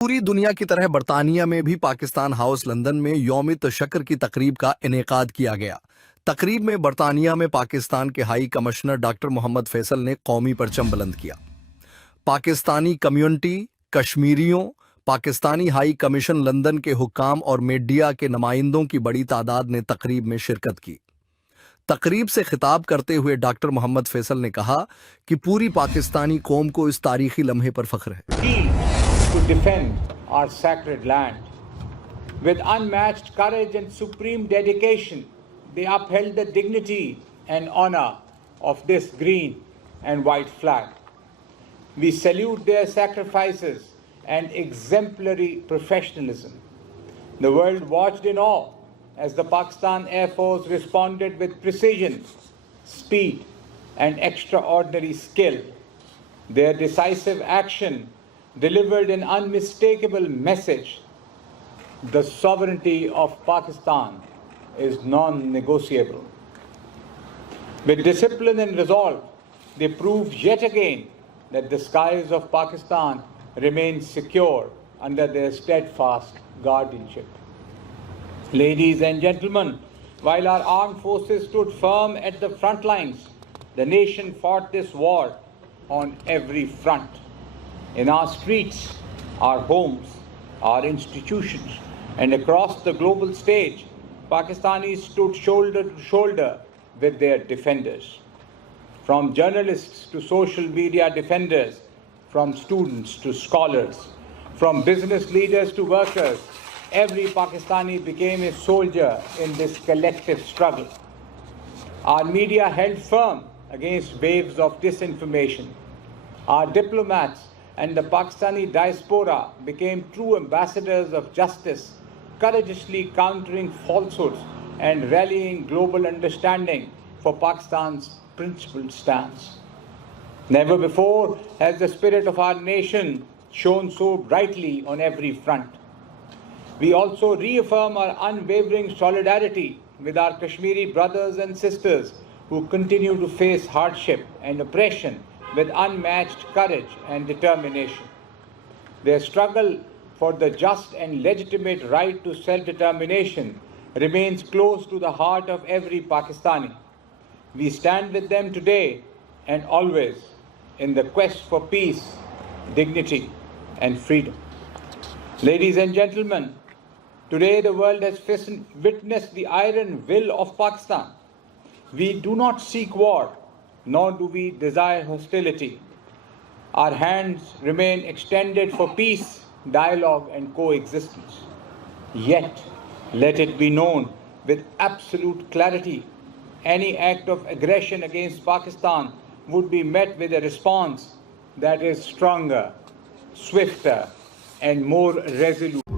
پوری دنیا کی طرح برطانیہ میں بھی پاکستان ہاؤس لندن میں یوم تشکر کی تقریب کا انعقاد کیا گیا۔ تقریب میں برطانیہ میں پاکستان کے ہائی کمشنر ڈاکٹر محمد فیصل نے قومی پرچم بلند کیا۔ پاکستانی کمیونٹی، کشمیریوں، پاکستانی ہائی کمیشن لندن کے حکام اور میڈیا کے نمائندوں کی بڑی تعداد نے تقریب میں شرکت کی۔ تقریب سے خطاب کرتے ہوئے ڈاکٹر محمد فیصل نے کہا کہ پوری پاکستانی قوم کو اس تاریخی لمحے پر فخر ہے۔ To defend our sacred land. With unmatched courage and supreme dedication, they upheld the dignity and honor of this green and white flag. We salute their sacrifices and exemplary professionalism. The world watched in awe as the Pakistan Air Force responded with precision, speed, and extraordinary skill. Their decisive action delivered an unmistakable message. The sovereignty of Pakistan is non-negotiable. With discipline and resolve, they proved yet again that the skies of Pakistan remain secure under their steadfast guardianship. Ladies and gentlemen, while our armed forces stood firm at the front lines, the nation fought this war on every front. In our streets, our homes, our institutions, and across the global stage, Pakistanis stood shoulder to shoulder with their defenders. From journalists to social media defenders, from students to scholars, from business leaders to workers, every Pakistani became a soldier in this collective struggle. Our media held firm against waves of disinformation. Our diplomats and the Pakistani diaspora became true ambassadors of justice, courageously countering falsehoods and rallying global understanding for Pakistan's principled stance. Never before has the spirit of our nation shone so brightly on every front. We also reaffirm our unwavering solidarity with our Kashmiri brothers and sisters who continue to face hardship and oppression with unmatched courage and determination. Their struggle for the just and legitimate right to self-determination remains close to the heart of every Pakistani. We stand with them today and always in the quest for peace, dignity, and freedom. Ladies and gentlemen, today the world has witnessed the iron will of Pakistan. We do not seek war, nor do we desire hostility. Our hands remain extended for peace, dialogue, and coexistence. Yet, let it be known with absolute clarity, any act of aggression against Pakistan would be met with a response that is stronger, swifter, and more resolute.